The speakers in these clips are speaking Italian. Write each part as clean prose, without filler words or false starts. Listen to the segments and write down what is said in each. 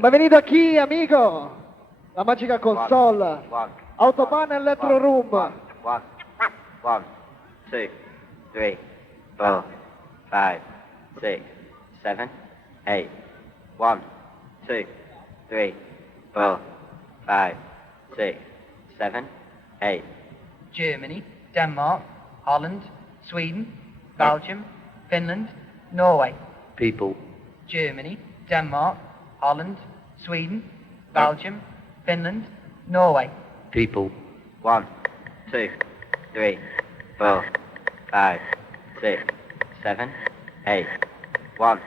Benvenuto aquí, amigo. La magica console. Autobahn Electro Room. 1, 2, 3, 4, 5, 6, 7, 8. 1, 2, 3, 4, 5, 6, 7, 8. Germany, Denmark, Holland, Sweden, Belgium, Finland, Norway. People. Germany, Denmark, Holland, Sweden, Belgium, Finland, Norway. People. 1, 2, 3, 4, 5, 6, 7, 8. 1,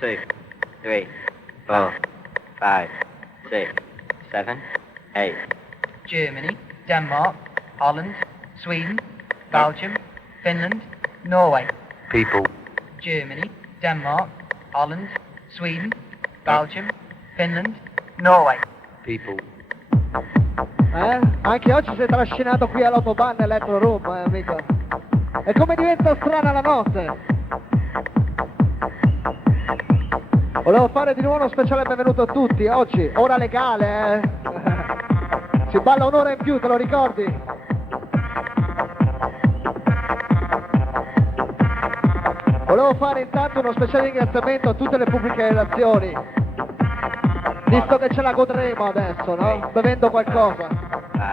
2, 3, 4, 5, 6, 7, 8. Germany, Denmark, Holland, Sweden, Belgium, Finland, Norway. People. Germany, Denmark, Holland, Sweden, Belgium, Finland, Norway. People. Anche oggi sei trascinato qui all'Autobahn Electro Room, amico. E come diventa strana la notte? Volevo fare di nuovo uno speciale benvenuto a tutti, oggi, ora legale, Si balla un'ora in più, te lo ricordi? Volevo fare intanto uno speciale ringraziamento a tutte le pubbliche relazioni, visto che ce la godremo adesso, no? Bevendo qualcosa.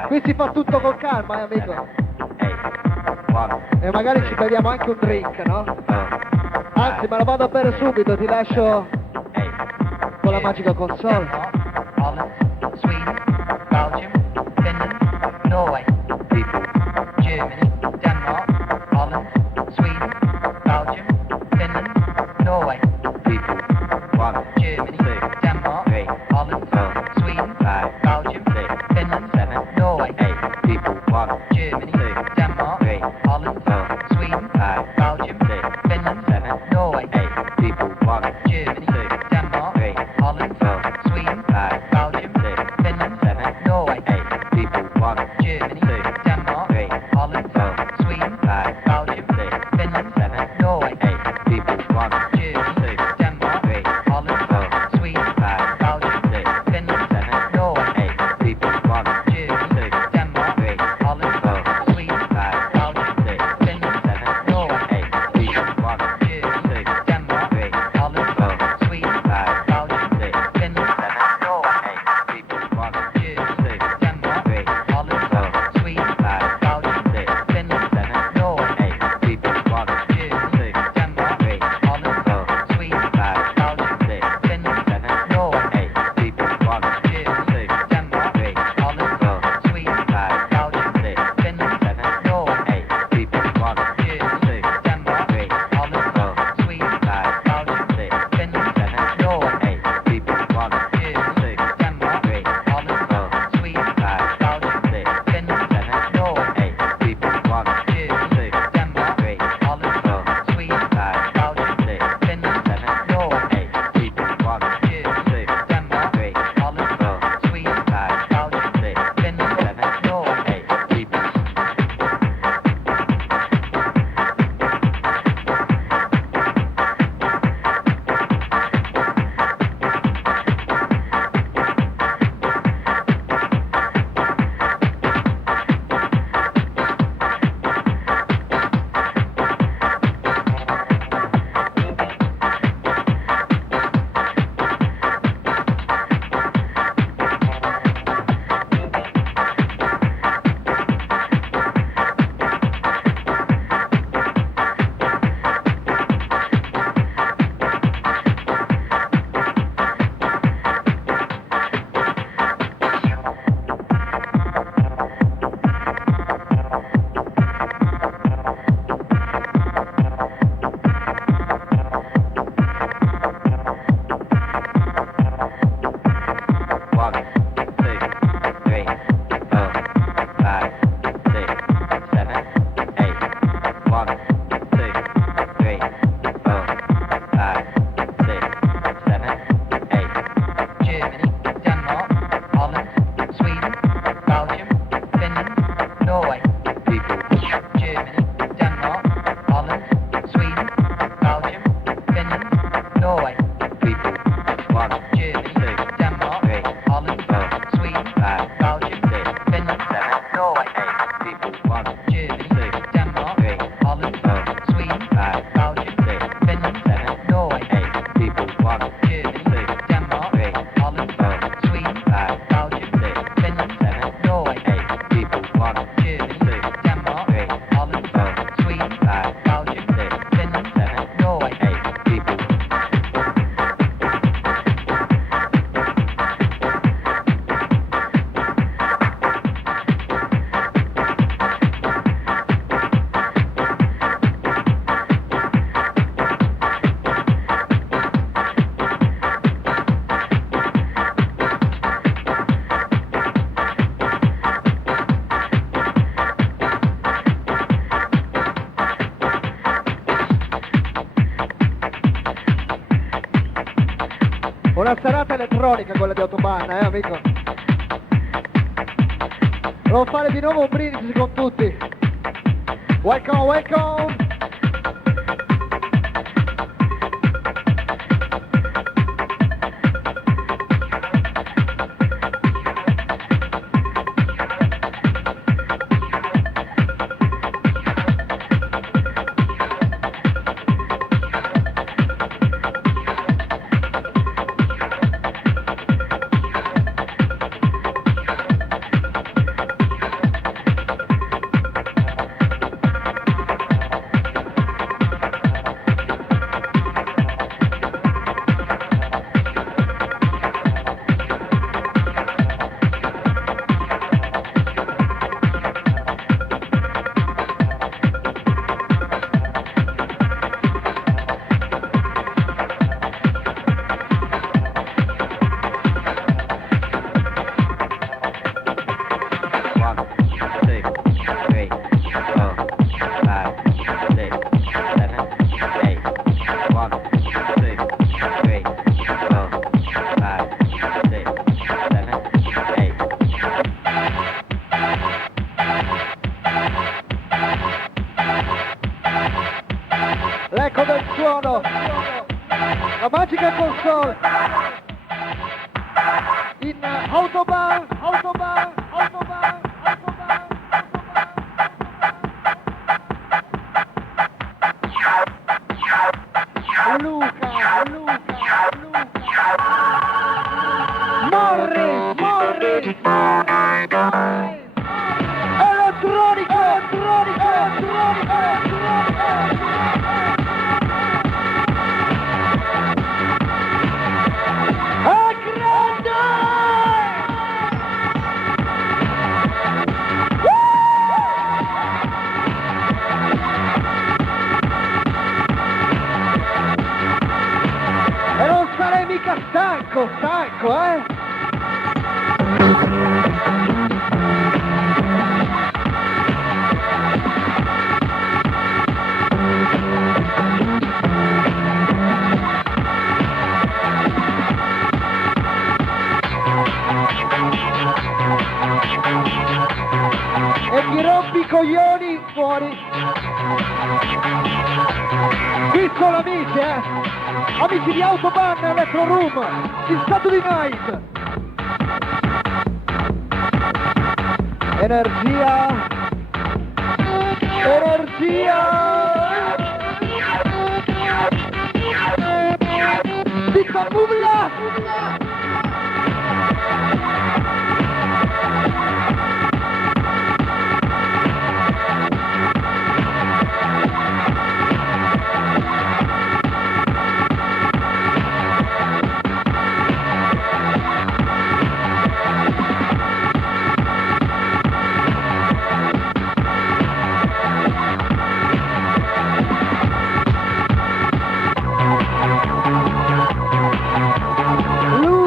Qui si fa tutto con calma, amico. E magari ci beviamo anche un drink, no? Anzi, me lo vado a bere subito, ti lascio con la magica console. Holland, Sweden, Belgium, Finland, Norway. People. Germany, Denmark, Holland, Sweden, Belgium, Finland, Norway. People. 1, Germany, 2, Denmark, 3, Holland, 4, Sweden, 5, Belgium, 6, Finland, 7, Norway. 8. People. 1, Germany, 2, Denmark, 3, Holland, 4, Sweden, 5, Belgium, 6, Finland, 7, Norway. 8. People. 1, Germany, 2, Denmark, 3, Holland, 4, Sweden, 5, Belgium, 6, Finland, 7, Norway. 8. People. 1, Germany, storica quella di Autobahn, amico. Devo fare di nuovo un brindisi con tutti. Welcome, welcome. L'eco del suono, la magica console in Autobahn, Autobahn, Autobahn, Autobahn, Luca, Luca, Luca, Morris, Morris, elettronica, elettronica, elettronica, elettronica. E non sarei mica stanco, eh? E chi rompi i coglioni fuori. Qui sono amici, amici di Autobahn Electro Room, il Saturday Night. Energia, energia, pizza bulla. Luca!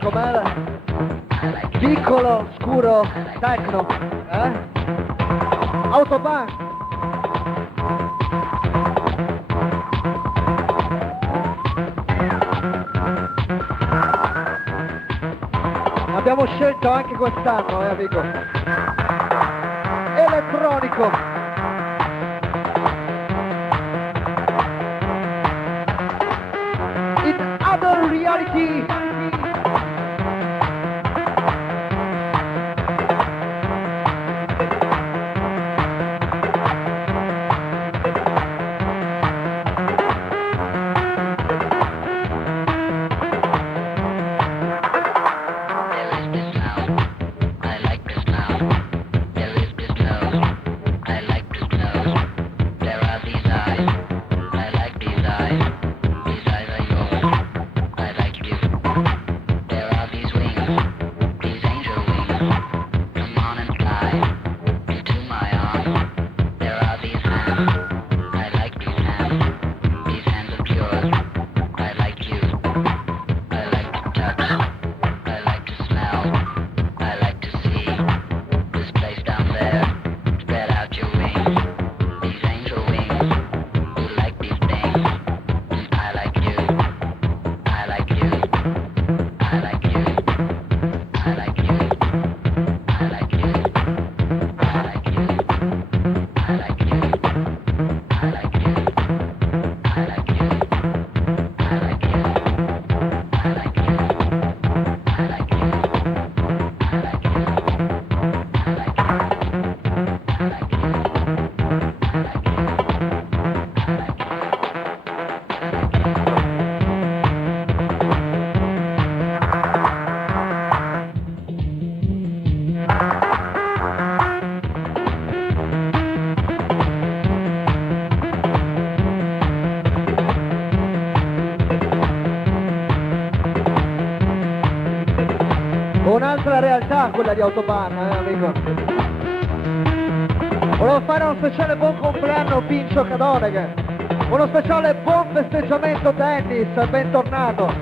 Com'era? Piccolo, scuro, techno, eh? Autobahn. Abbiamo scelto anche quest'anno, amico. Elettronico. In other reality. Un'altra realtà quella di Autobahn, amico. Volevo fare uno speciale buon compleanno Pincio Cadoneghe, uno speciale buon festeggiamento tennis, bentornato.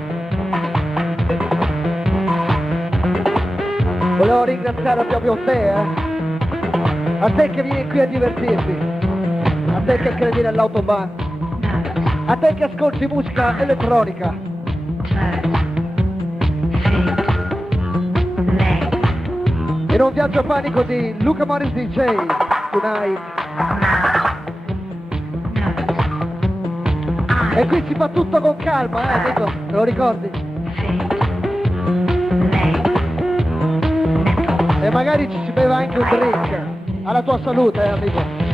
Volevo ringraziare proprio te, a te che vieni qui a divertirti, a te che credi nell'Autobahn, a te che ascolti musica elettronica. In un viaggio panico di Luca Morris DJ, tonight. E qui si fa tutto con calma, amico, te lo ricordi? E magari ci si beve anche un drink. Alla tua salute, amico.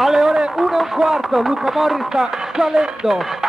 Alle ore 1:15 Luca Morris sta salendo.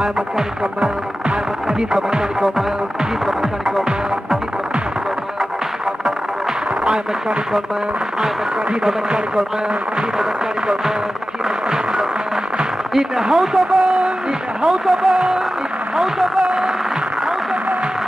I'm a mechanical man, he's a mechanical man, he's a mechanical man, he's a mechanical man. I'm a mechanical man, he's a mechanical man, he's a mechanical man, he's a mechanical man. In the Autobahn, in the Autobahn, in the Autobahn, Autobahn.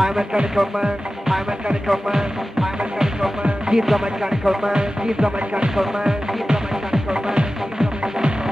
I'm a mechanical man, I'm a mechanical man, I'm a mechanical man. He's a mechanical man, he's a mechanical man, he's a mechanical man, he's a mechanical man.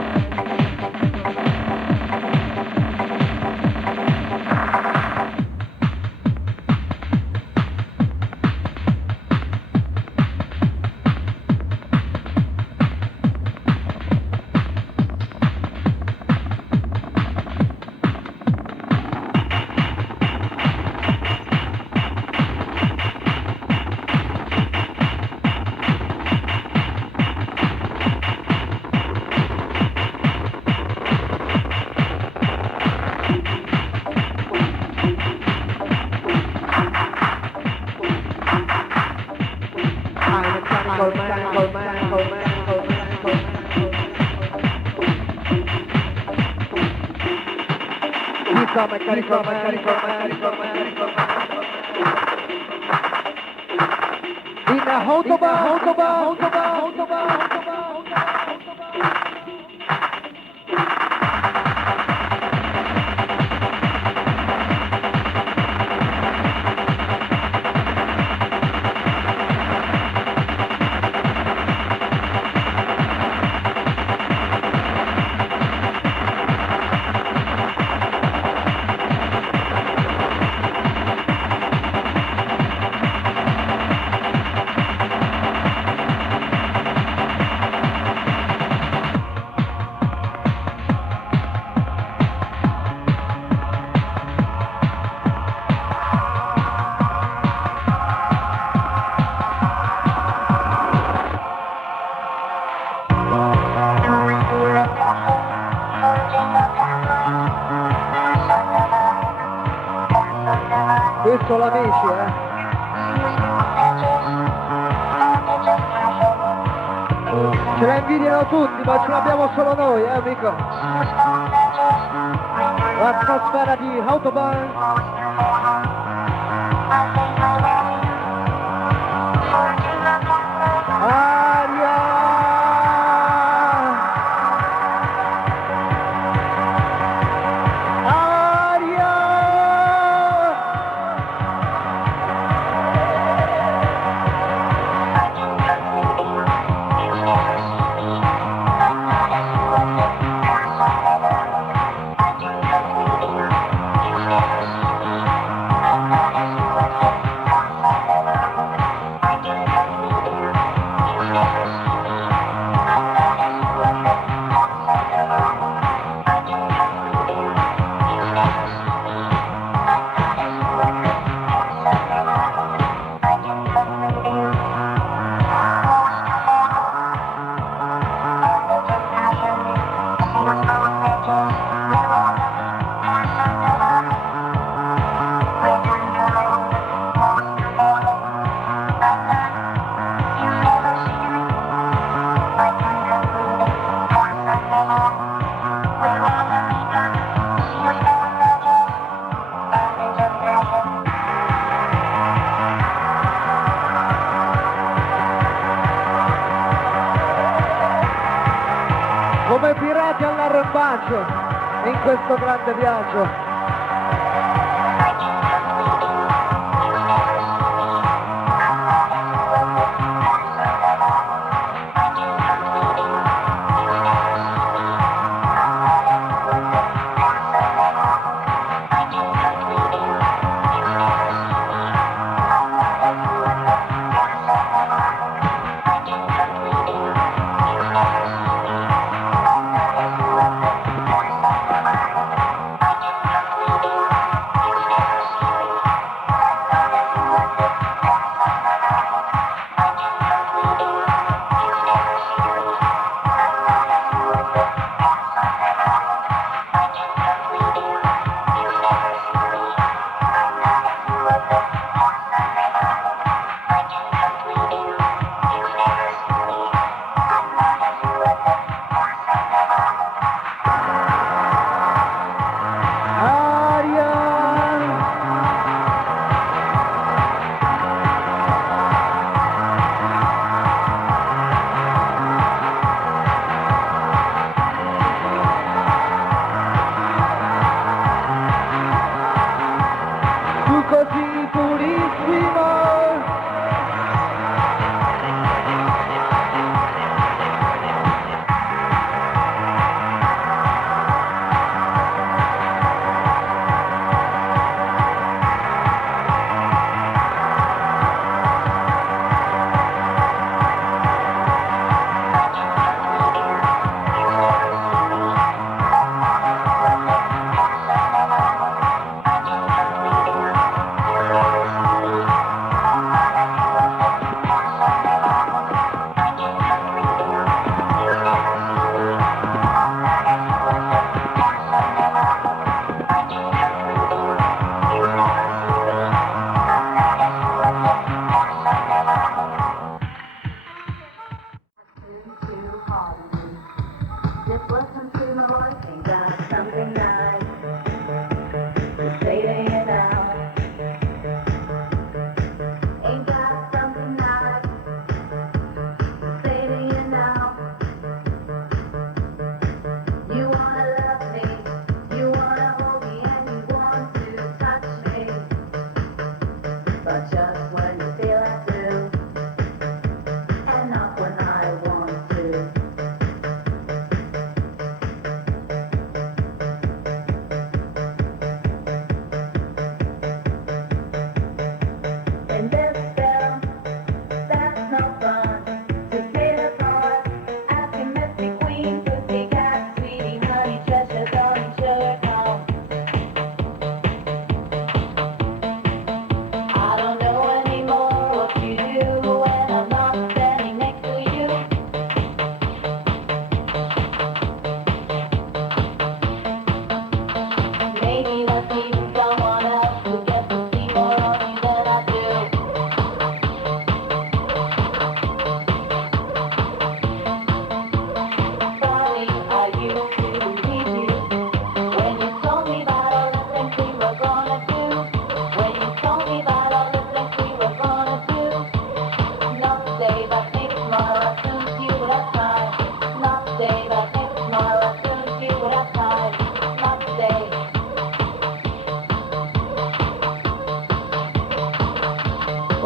Mechanical man. In the Autobahn. Questo l'amici, Ce la invidiano tutti, ma ce l'abbiamo solo noi, amico. L'atmosfera di Autobahn. Come pirati all'arrembaggio in questo grande viaggio.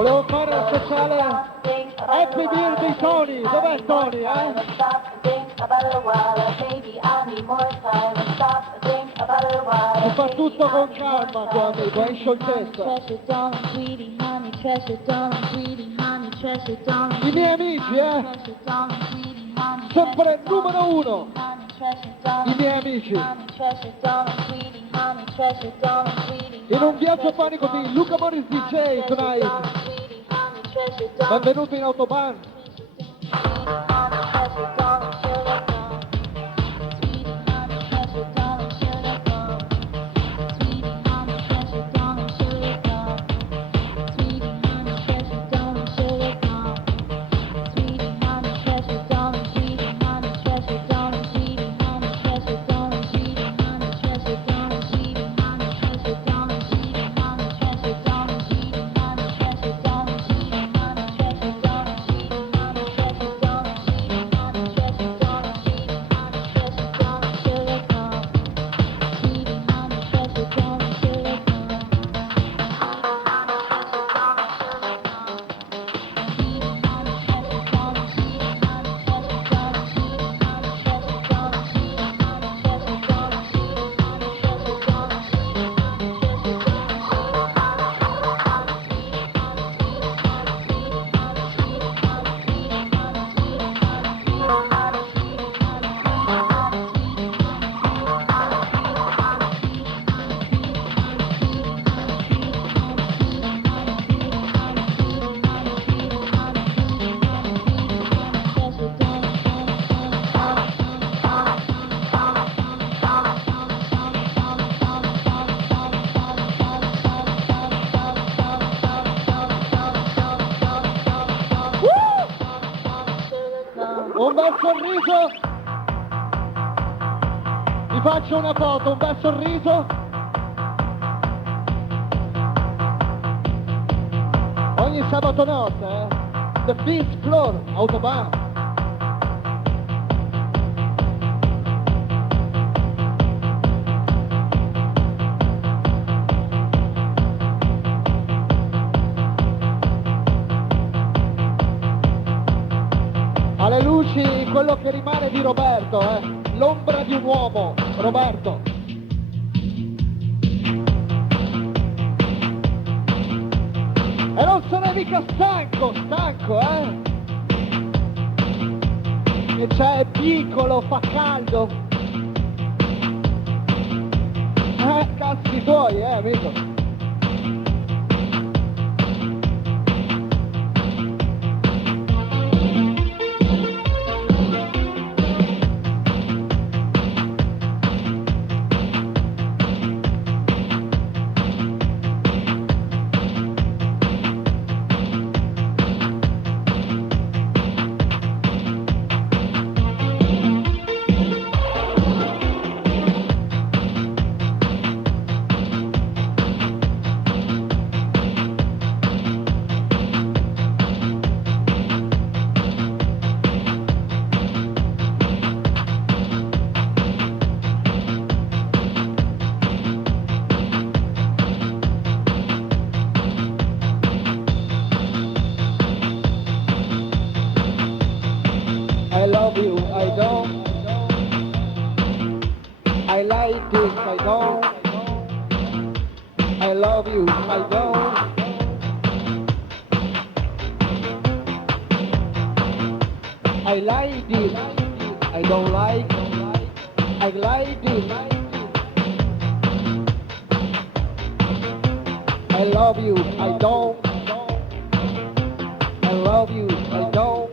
Volevo fare una speciale Happy Meal di Tony. Dov'è Tony, Si fa tutto con calma qua, amico, è in scioltezza. I miei amici, sempre numero uno. I miei amici. In un viaggio panico di Luca Morris DJ tonight. Benvenuto in Autobahn. Un bel sorriso, vi faccio una foto, un bel sorriso. Ogni sabato notte, The Fifth Floor, Autobahn. Alle luci quello che rimane di Roberto, l'ombra di un uomo, Roberto. E non se n'è mica stanco, E c'è, è piccolo, fa caldo. Cazzi tuoi, amico. I love you, I don't. I like this, I don't. I love you, I don't. I like this, I don't like. I like this. I love you, I don't. I love you, I don't.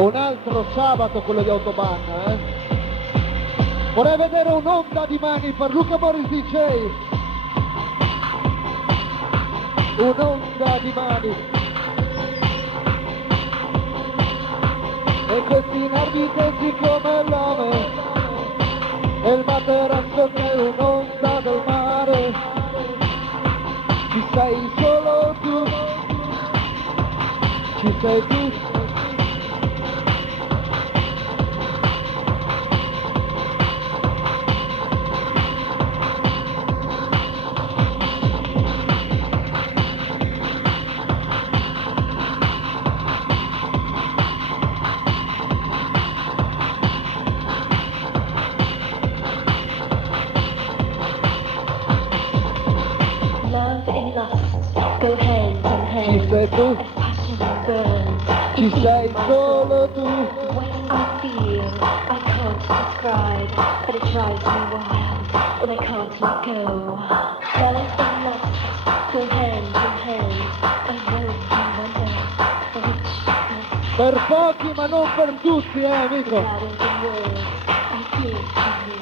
Un altro sabato quello di Autobahn, eh? Vorrei vedere un'onda di mani per Luca Boris DJ. Un'onda di mani. E questi nervi tesi come l'ame. E il materasso che è un'onda del mare. Ci sei solo tu. Ci sei tu. Go hand in hand. Ci sei tu. Passion burns. Ci sei solo tu. What I feel, I can't describe, but it drives me wild, and I can't let go. Love and lust go hand in hand. I know you wonder which Per pochi ma non per tutti, amico. out of the words I give to you.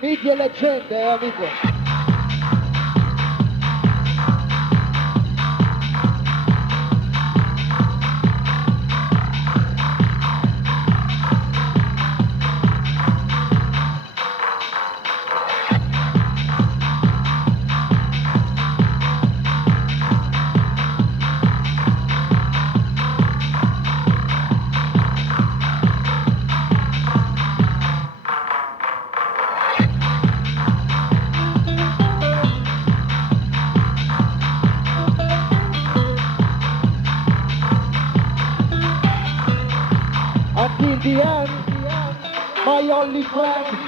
Miti e leggende, amico. Until the end, my only friend.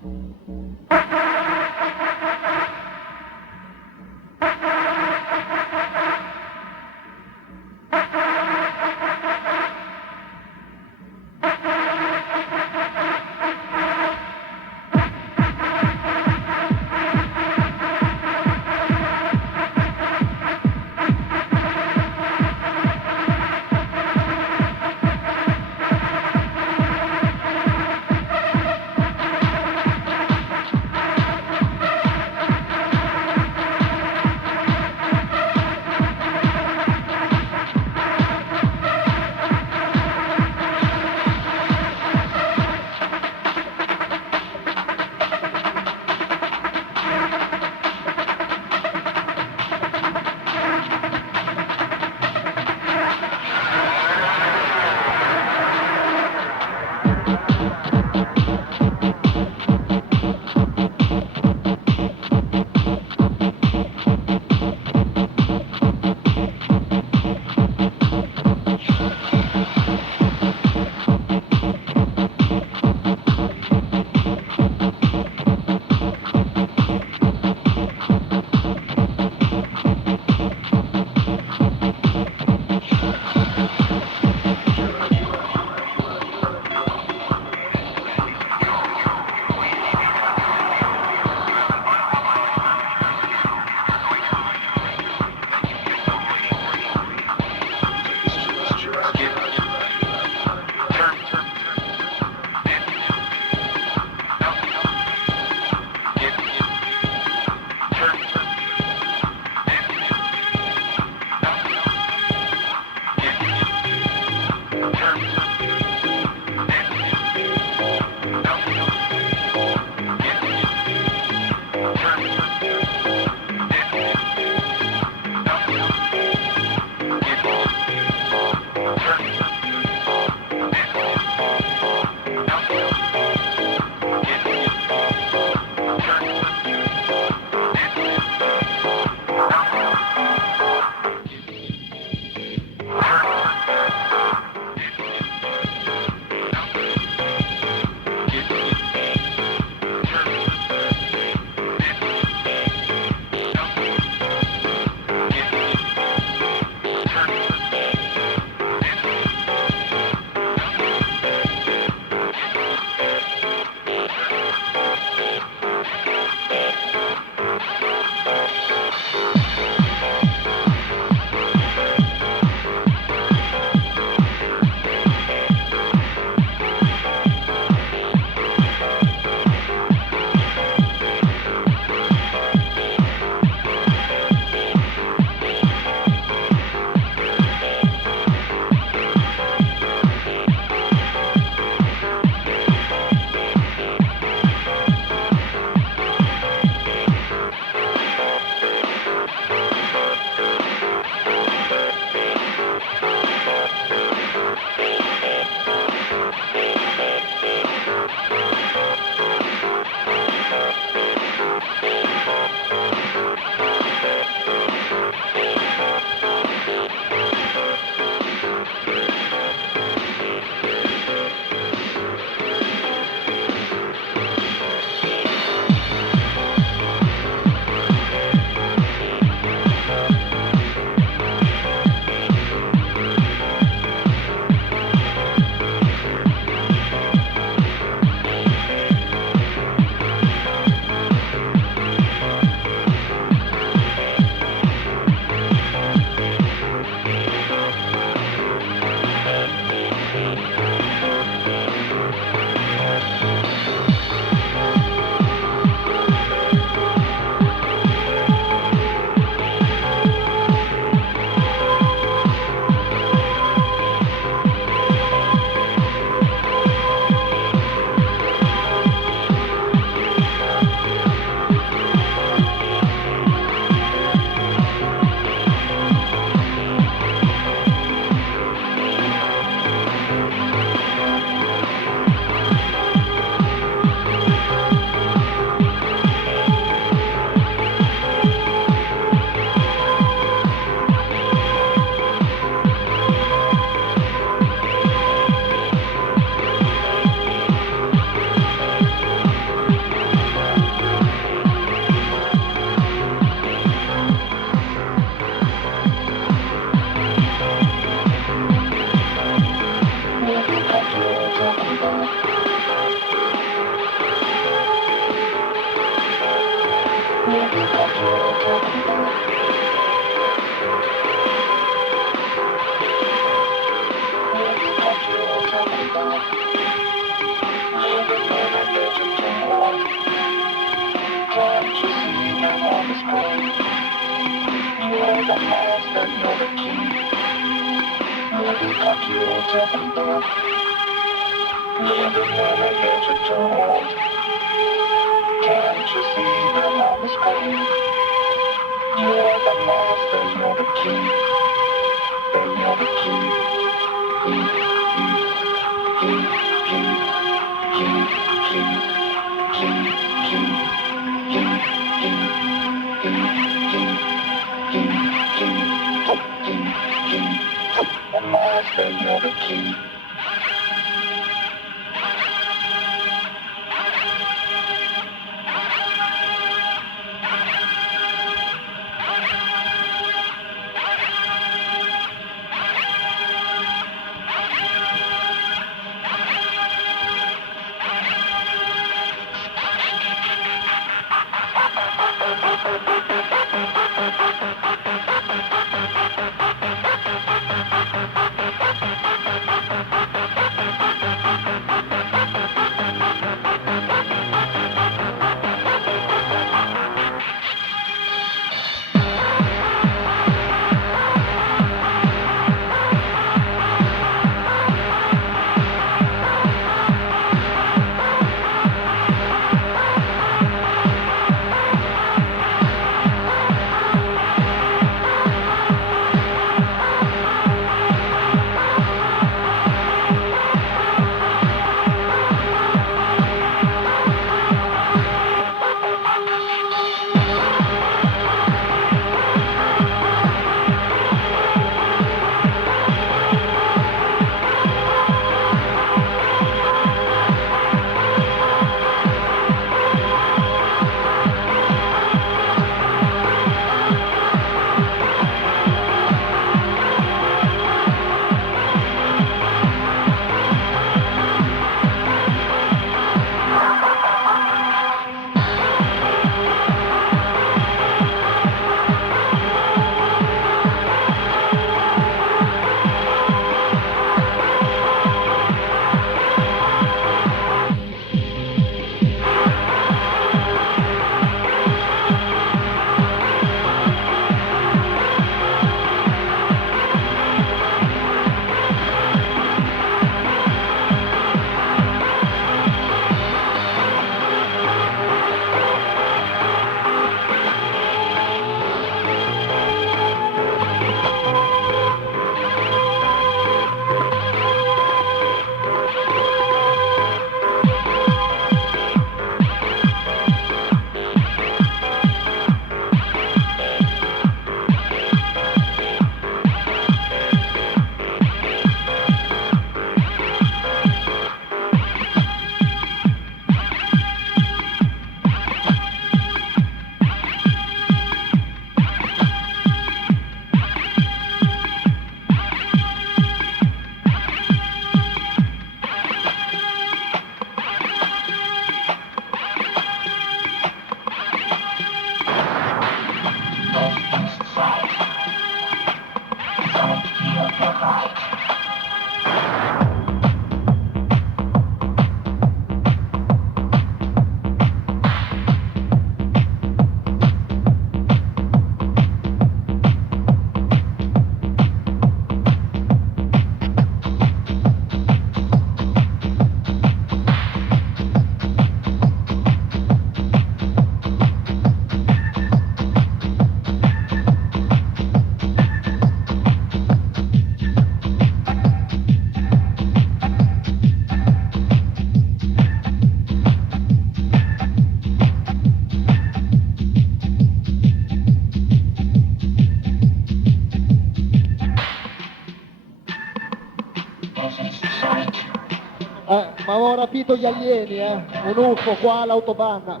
Ma avevo rapito gli alieni, un UFO qua all'Autobahn.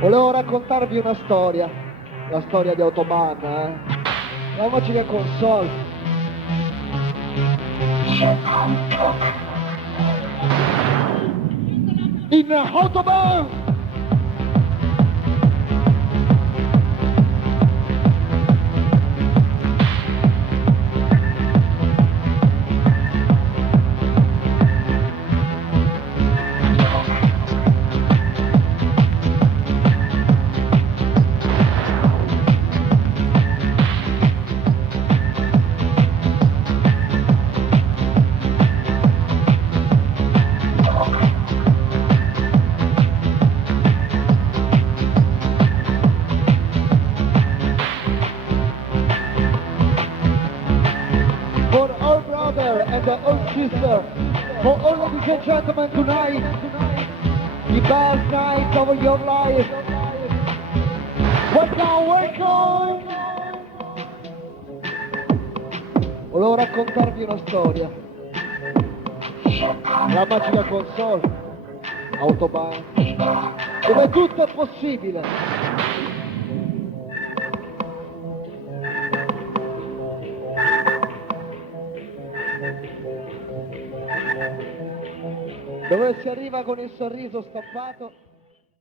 Volevo raccontarvi una storia, la storia di Autobahn, la magica console. In Autobahn! For all brother and all sister, for all ladies and gentlemen tonight, the best night of your life. Welcome, welcome! Volevo raccontarvi una storia. La magica console, Autobahn, dove tutto è possibile. Dove si arriva con il sorriso stappato